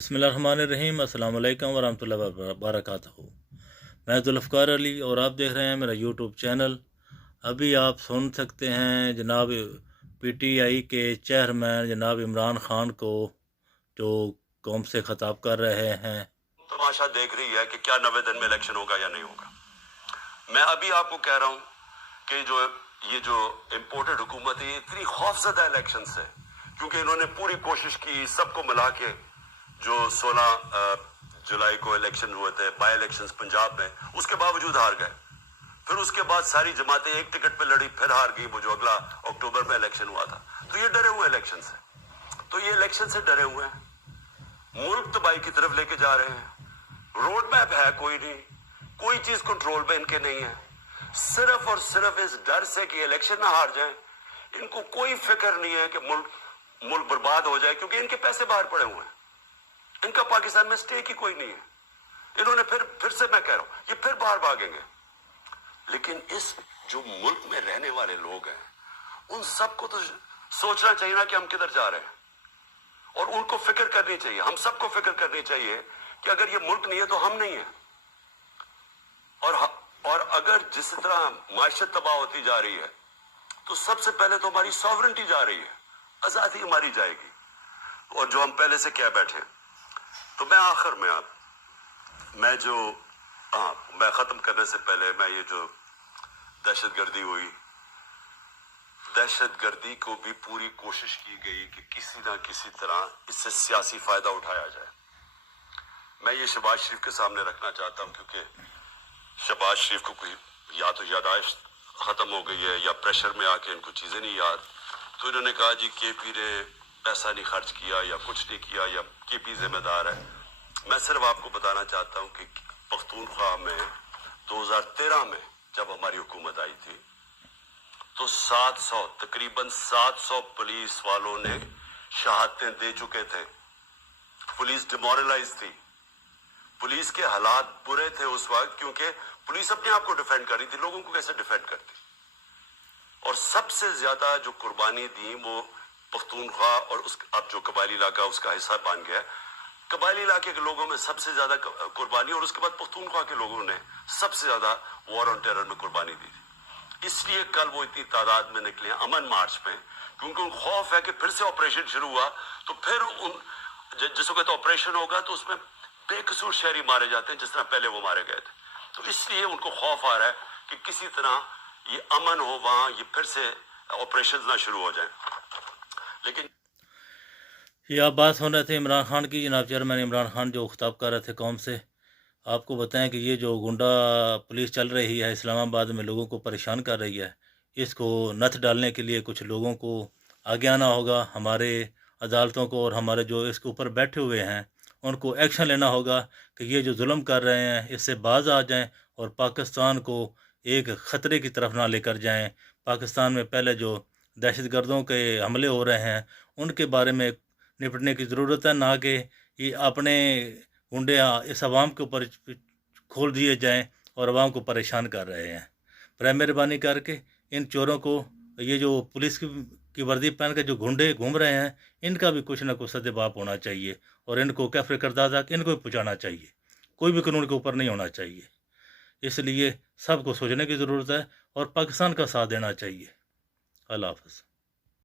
बिस्मिल्लाहिर्रहमानिर्रहीम। अस्सलाम वालेकुम वरहमतुल्लाहि वबरकातुहू। मैं जुल्फ़कार अली और आप देख रहे हैं मेरा यूट्यूब चैनल। अभी आप सुन सकते हैं जनाब पीटीआई के चेयरमैन जनाब इमरान खान को जो कौम से खिताब कर रहे हैं। तमाशा देख रही है कि क्या 90 दिन में इलेक्शन होगा या नहीं होगा। मैं अभी आपको कह रहा हूं कि ये जो इम्पोर्टेड हुकूमत है, ये इतनी खौफजदा इलेक्शन है क्योंकि इन्होंने पूरी कोशिश की सबको मिला के। जो 16 जुलाई को इलेक्शन हुए थे, बाई इलेक्शंस पंजाब में, उसके बावजूद हार गए। फिर उसके बाद सारी जमातें एक टिकट पे लड़ी, फिर हार गई। वो जो अगला अक्टूबर में इलेक्शन हुआ था, तो ये डरे हुए इलेक्शन से, तो ये इलेक्शन से डरे हुए हैं, मुल्क तबाही की तरफ लेके जा रहे हैं। रोड मैप है कोई नहीं, कोई चीज कंट्रोल में इनके नहीं है। सिर्फ और सिर्फ इस डर से कि इलेक्शन ना हार जाए, इनको कोई फिक्र नहीं है कि मुल्क बर्बाद हो जाए, क्योंकि इनके पैसे बाहर पड़े हुए हैं। इनका पाकिस्तान में स्टेक ही कोई नहीं है। इन्होंने फिर से मैं कह रहा हूं, ये फिर बाहर भागेंगे। लेकिन इस जो मुल्क में रहने वाले लोग हैं, उन सबको तो सोचना चाहिए ना कि हम किधर जा रहे हैं, और उनको फिक्र करनी चाहिए। हम सबको फिक्र करनी चाहिए कि अगर ये मुल्क नहीं है तो हम नहीं है। और अगर जिस तरह माशत तबाह होती जा रही है, तो सबसे पहले तो हमारी सॉवरेंटी जा रही है, आजादी हमारी जाएगी। और जो हम पहले से कह बैठे, तो मैं आखिर में मैं खत्म करने से पहले, मैं ये जो दहशतगर्दी हुई, दहशतगर्दी को भी पूरी कोशिश की गई कि किसी ना किसी तरह इससे सियासी फायदा उठाया जाए। मैं ये शहबाज शरीफ के सामने रखना चाहता हूं, क्योंकि शहबाज शरीफ को कोई या तो यादाश्त खत्म हो गई है या प्रेशर में आके इनको चीजें नहीं याद। तो इन्होंने कहा जी केपी ने पैसा नहीं खर्च किया या कुछ नहीं किया या केपी जिम्मेदार है। मैं सिर्फ आपको बताना चाहता हूं कि पख्तूनख्वा में 2013 में जब हमारी हुकूमत आई थी, तो 700 तकरीबन 700 पुलिस वालों ने शहादतें दे चुके थे। पुलिस डिमोरलाइज थी, पुलिस के हालात बुरे थे उस वक्त, क्योंकि पुलिस अपने आप को डिफेंड कर रही थी। लोगों को कैसे डिफेंड करती? और सबसे ज्यादा जो कुर्बानी दी वो पख्तूनख्वा और अब जो कबायली इलाका उसका हिस्सा बन गया, कबायली इलाके के लोगों में सबसे ज्यादा कुर्बानी, और उसके बाद पख्तूनख्वा के लोगों ने सबसे ज्यादा वॉर ऑन टेरर में कुर्बानी दी थी। इसलिए कल वो इतनी तादाद में निकले अमन मार्च में, क्योंकि उनको खौफ है कि फिर से ऑपरेशन शुरू हुआ तो फिर जिसको कहते ऑपरेशन होगा तो उसमें बेकसूर शहरी मारे जाते हैं, जिस तरह पहले वो मारे गए थे। तो इसलिए उनको खौफ आ रहा है कि किसी तरह ये अमन हो, वहां ये फिर से ऑपरेशन ना शुरू हो जाए। लेकिन ये आप बात सुन रहे थे इमरान खान की। जनाब चेयरमैन इमरान खान जो खिताब कर रहे थे कौम से। आपको बताएं कि ये जो गुंडा पुलिस चल रही है इस्लामाबाद में, लोगों को परेशान कर रही है, इसको नथ डालने के लिए कुछ लोगों को आगे आना होगा। हमारे अदालतों को और हमारे जो इसके ऊपर बैठे हुए हैं उनको एक्शन लेना होगा कि ये जो जुल्म कर रहे हैं इससे बाज आ जाएं और पाकिस्तान को एक ख़तरे की तरफ ना लेकर जाएं। पाकिस्तान में पहले जो दहशतगर्दों के हमले हो रहे हैं उनके बारे में निपटने की ज़रूरत है, ना कि ये अपने गुंडे इस आवाम के ऊपर खोल दिए जाएं और आवाम को परेशान कर रहे हैं। बर मेहरबानी करके इन चोरों को, ये जो पुलिस की वर्दी पहन के जो गुंडे घूम रहे हैं, इनका भी कुछ ना कुछ सदेबाप होना चाहिए और इनको कैफरे करदार तक इनको भी पहुँचाना चाहिए। कोई भी कानून के ऊपर नहीं होना चाहिए। इसलिए सबको सोचने की ज़रूरत है और पाकिस्तान का साथ देना चाहिए। अल्लाह हाफ़िज़।